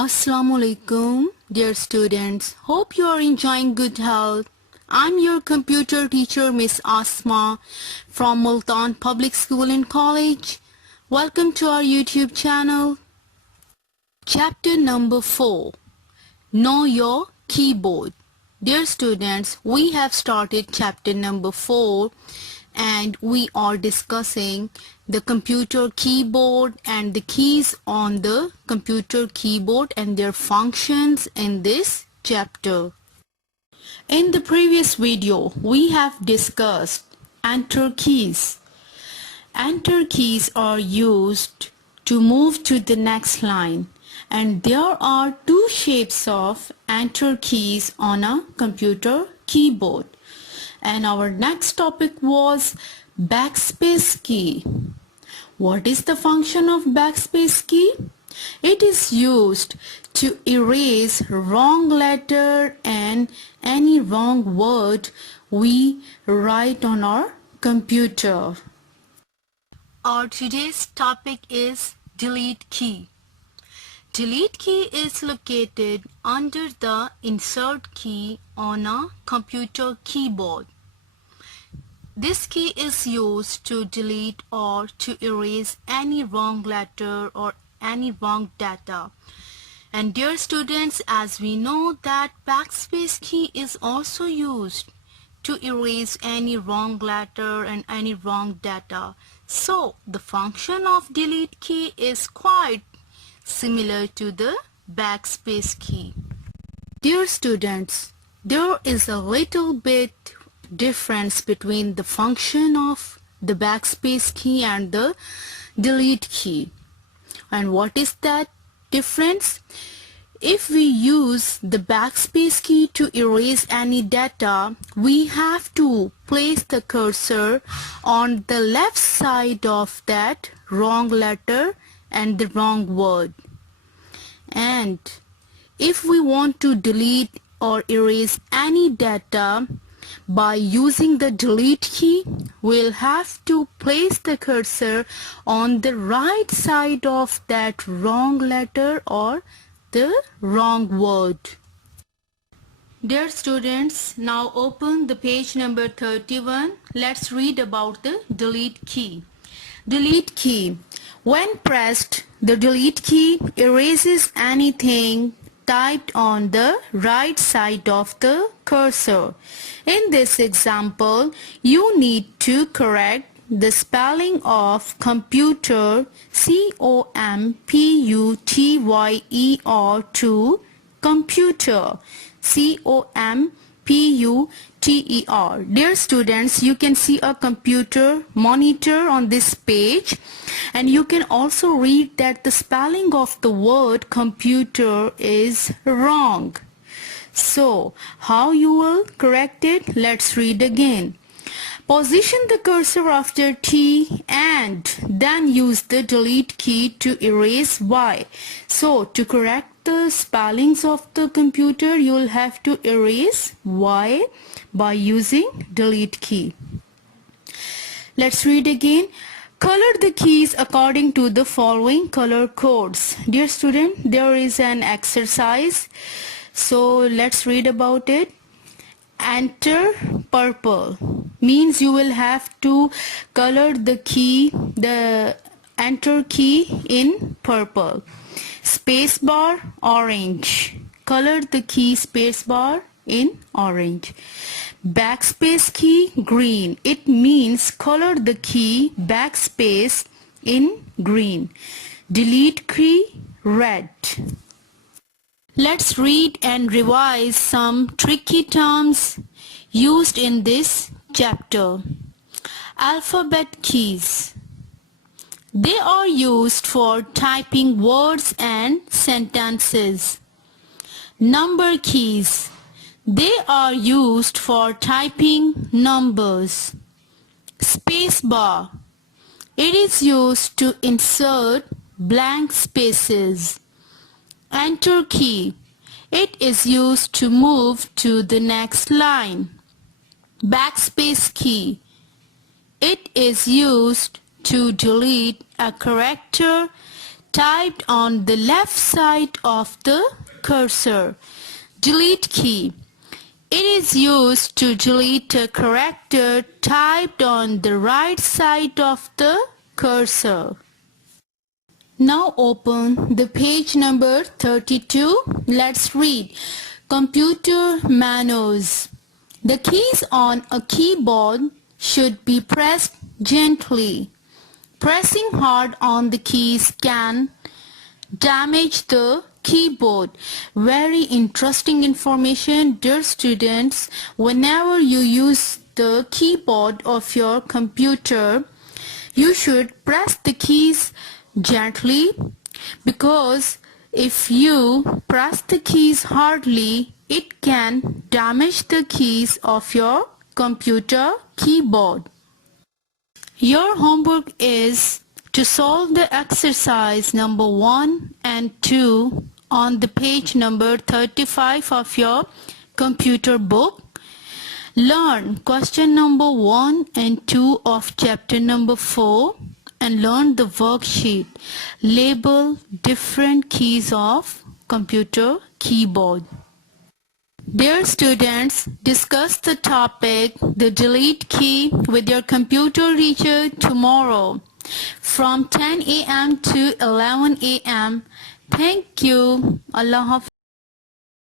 Assalamu alaikum, dear students. Hope you are enjoying good health. I'm your computer teacher, Miss Asma, from Multan Public School and College. Welcome to our YouTube channel. Chapter number 4. Know your keyboard. Dear students, we have started chapter number 4 and we are discussing the computer keyboard and the keys on the computer keyboard and their functions in this chapter. In the previous video, we have discussed enter keys. Enter keys are used to move to the next line, and there are two shapes of enter keys on a computer keyboard. And our next topic was backspace key. What is the function of backspace key? It is used to erase wrong letter and any wrong word we write on our computer. Our today's topic is delete key. Delete key is located under the insert key on a computer keyboard. This key is used to delete or to erase any wrong letter or any wrong data. And dear students, as we know that backspace key is also used to erase any wrong letter and any wrong data. So the function of delete key is quite similar to the backspace key. Dear students, there is a little bit difference between the function of the backspace key and the delete key. And what is that difference? If we use the backspace key to erase any data, we have to place the cursor on the left side of that wrong letter and the wrong word. And if we want to delete or erase any data by using the delete key, we'll have to place the cursor on the right side of that wrong letter or the wrong word. Dear students, now open the page number 31. Let's read about the delete key. Delete key. When pressed, the delete key erases anything typed on the right side of the cursor. In this example, you need to correct the spelling of computer, C-O-M-P-U-T-Y-E-R, to computer, C-O-M-P-U-T-E-R. Dear students, you can see a computer monitor on this page, and you can also read that the spelling of the word computer is wrong. So, how you will correct it? Let's read again. Position the cursor after T and then use the delete key to erase Y. So, to correct the spellings of the computer, you will have to erase Y by using delete key. Let's read again. Color the keys according to the following color codes. Dear student, there is an exercise. So let's read about it. Enter purple means you will have to color the key, the enter key, in purple. Spacebar orange. Color the key spacebar in orange. Backspace key green. It means color the key backspace in green. Delete key red. Let's read and revise some tricky terms used in this chapter. Alphabet keys. They are used for typing words and sentences. Number keys. They are used for typing numbers. Spacebar. It is used to insert blank spaces. Enter key. It is used to move to the next line. Backspace key. It is used to delete a character, typed on the left side of the cursor. Delete key. It is used to delete a character typed on the right side of the cursor. Now open the page number 32. Let's read. Computer menus. The keys on a keyboard should be pressed gently. Pressing hard on the keys can damage the keyboard. Very interesting information, dear students. Whenever you use the keyboard of your computer, you should press the keys gently, because if you press the keys hardly, it can damage the keys of your computer keyboard. Your homework is to solve the exercise number 1 and 2 on the page number 35 of your computer book. Learn question number 1 and 2 of chapter number 4 and learn the worksheet. Label different keys of computer keyboard. Dear students, discuss the topic, the delete key, with your computer teacher tomorrow from 10 a.m. to 11 a.m. Thank you. Allah Hafiz.